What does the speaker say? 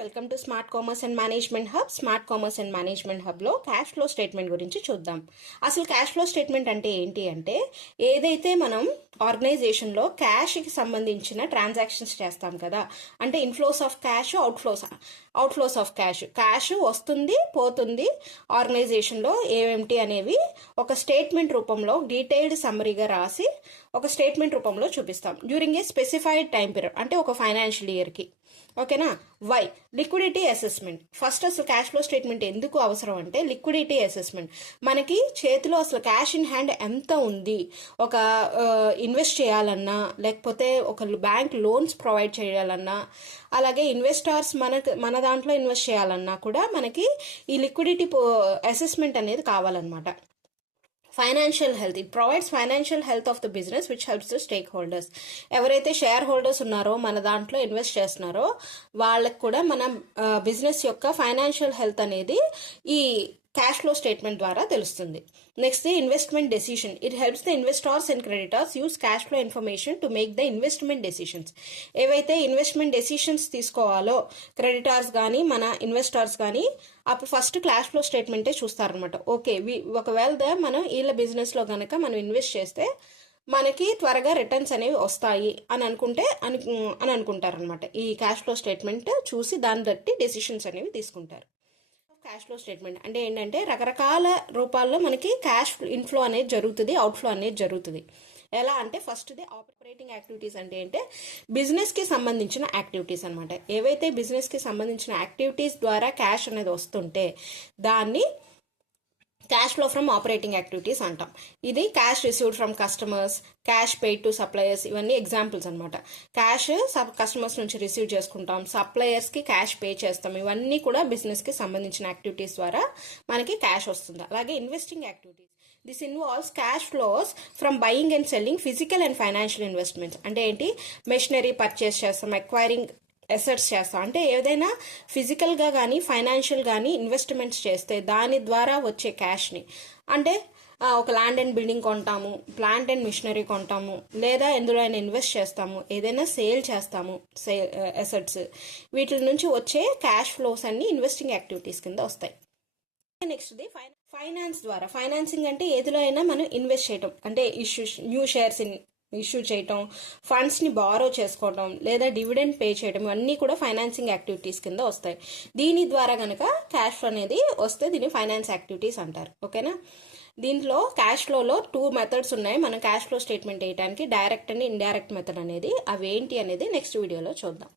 Welcome to smart commerce and management hub. Smart commerce and management హబ్లో cash flow statement గురించి చూద్దాం. అసలు cash flow statement అంటే ఏంటి అంటే, ఏదైతే మనం ఆర్గనైజేషన్లో క్యాష్కి సంబంధించిన ట్రాన్సాక్షన్స్ చేస్తాం కదా, అంటే inflows of cash, outflows of cash వస్తుంది పోతుంది ఆర్గనైజేషన్లో ఏమిటి అనేవి ఒక స్టేట్మెంట్ రూపంలో డీటెయిల్డ్ సమ్మరీగా రాసి ఒక స్టేట్మెంట్ రూపంలో చూపిస్తాం during a specified time period, అంటే ఒక ఫైనాన్షియల్ ఇయర్కి. ఓకేనా? Why liquidity assessment. ఫస్ట్ అసలు క్యాష్ ఫ్లో స్టేట్మెంట్ ఎందుకు అవసరం అంటే, లిక్విడిటీ అసెస్మెంట్. మనకి చేతిలో అసలు క్యాష్ ఇన్ హ్యాండ్ ఎంత ఉంది, ఒక ఇన్వెస్ట్ చేయాలన్నా, లేకపోతే ఒక బ్యాంక్ లోన్స్ ప్రొవైడ్ చేయాలన్నా, అలాగే ఇన్వెస్టర్స్ మన దాంట్లో ఇన్వెస్ట్ చేయాలన్నా కూడా మనకి ఈ లిక్విడిటీ అసెస్మెంట్ అనేది కావాలన్నమాట. Financial health. It provides financial health of the business which helps the stakeholders. ఎవరైతే షేర్ హోల్డర్స్ ఉన్నారో, మన దాంట్లో ఇన్వెస్ట్ చేస్తున్నారో, వాళ్ళకు కూడా మన బిజినెస్ యొక్క ఫైనాన్షియల్ హెల్త్ అనేది ఈ క్యాష్ ఫ్లో స్టేట్మెంట్ ద్వారా తెలుస్తుంది. Next, investment decision. It helps the investors and creditors use cash flow information to make the investment decisions. ఏవైతే ఇన్వెస్ట్మెంట్ డెసిషన్స్ తీసుకోవాలో క్రెడిటర్స్ కానీ మన ఇన్వెస్టర్స్ కానీ అప్పుడు ఫస్ట్ క్యాష్ ఫ్లో స్టేట్మెంటే చూస్తారనమాట. ఓకే, ఒకవేళ మనం వీళ్ళ బిజినెస్లో కనుక మనం ఇన్వెస్ట్ చేస్తే మనకి త్వరగా రిటర్న్స్ అనేవి వస్తాయి అని అనుకుంటారనమాట. ఈ క్యాష్ ఫ్లో స్టేట్మెంట్ చూసి దాన్ని బట్టి డెసిషన్స్ అనేవి తీసుకుంటారు. క్యాష్ ఫ్లో స్టేట్మెంట్ అంటే ఏంటంటే, రకరకాల రూపాల్లో మనకి క్యాష్ ఇన్ఫ్లో అనేది జరుగుతుంది, అవుట్ఫ్లో అనేది జరుగుతుంది. ఎలా అంటే, ఫస్ట్ది ఆపరేటింగ్ యాక్టివిటీస్. అంటే ఏంటంటే బిజినెస్కి సంబంధించిన యాక్టివిటీస్ అనమాట. ఏవైతే బిజినెస్కి సంబంధించిన యాక్టివిటీస్ ద్వారా క్యాష్ అనేది వస్తుంటే దాన్ని cash flow from operating activities అంటాం. ఇది cash received from customers, cash paid to suppliers, ఇవన్నీ ఎగ్జాంపుల్స్ అనమాట. క్యాష్ కస్టమర్స్ నుంచి రిసీవ్ చేసుకుంటాం, సప్లయర్స్కి క్యాష్ పే చేస్తాం. ఇవన్నీ కూడా బిజినెస్కి సంబంధించిన యాక్టివిటీస్ ద్వారా మనకి క్యాష్ వస్తుంది. అలాగే investing activities. This involves cash flows from buying and selling physical and financial investments. అంటే ఏంటి, మెషినరీ పర్చేస్ చేస్తాం, ఎక్వైరింగ్ అసెట్స్ చేస్తాం. అంటే ఏదైనా ఫిజికల్గా కానీ ఫైనాన్షియల్ కానీ ఇన్వెస్ట్మెంట్స్ చేస్తే దాని ద్వారా వచ్చే క్యాష్ని, అంటే ఒక ల్యాండ్ అండ్ బిల్డింగ్ కొంటాము, ప్లాంట్ అండ్ మిషనరీ కొంటాము, లేదా ఎందులో అయినా ఇన్వెస్ట్ చేస్తాము, ఏదైనా సేల్ చేస్తాము, అసెట్స్, వీటి నుంచి వచ్చే క్యాష్ ఫ్లోస్ అన్ని ఇన్వెస్టింగ్ యాక్టివిటీస్ కింద వస్తాయి. నెక్స్ట్ది ఫైనాన్స్ ద్వారా. ఫైనాన్సింగ్ అంటే ఏదిలో అయినా మనం ఇన్వెస్ట్ చేయటం, అంటే న్యూ షేర్స్ ఇష్యూ చేయటం, ఫండ్స్ని బారో చేసుకోవటం, లేదా డివిడెండ్ పే చేయడం, ఇవన్నీ కూడా ఫైనాన్సింగ్ యాక్టివిటీస్ కింద వస్తాయి. దీని ద్వారా కనుక క్యాష్ ఫ్లో అనేది వస్తే దీన్ని ఫైనాన్స్ యాక్టివిటీస్ అంటారు. ఓకేనా? దీంట్లో క్యాష్ ఫ్లోలో 2 మెథడ్స్ ఉన్నాయి మనం క్యాష్ ఫ్లో స్టేట్మెంట్ వేయడానికి, డైరెక్ట్ అండ్ ఇండైరెక్ట్ మెథడ్ అనేది. అవేంటి అనేది నెక్స్ట్ వీడియోలో చూద్దాం.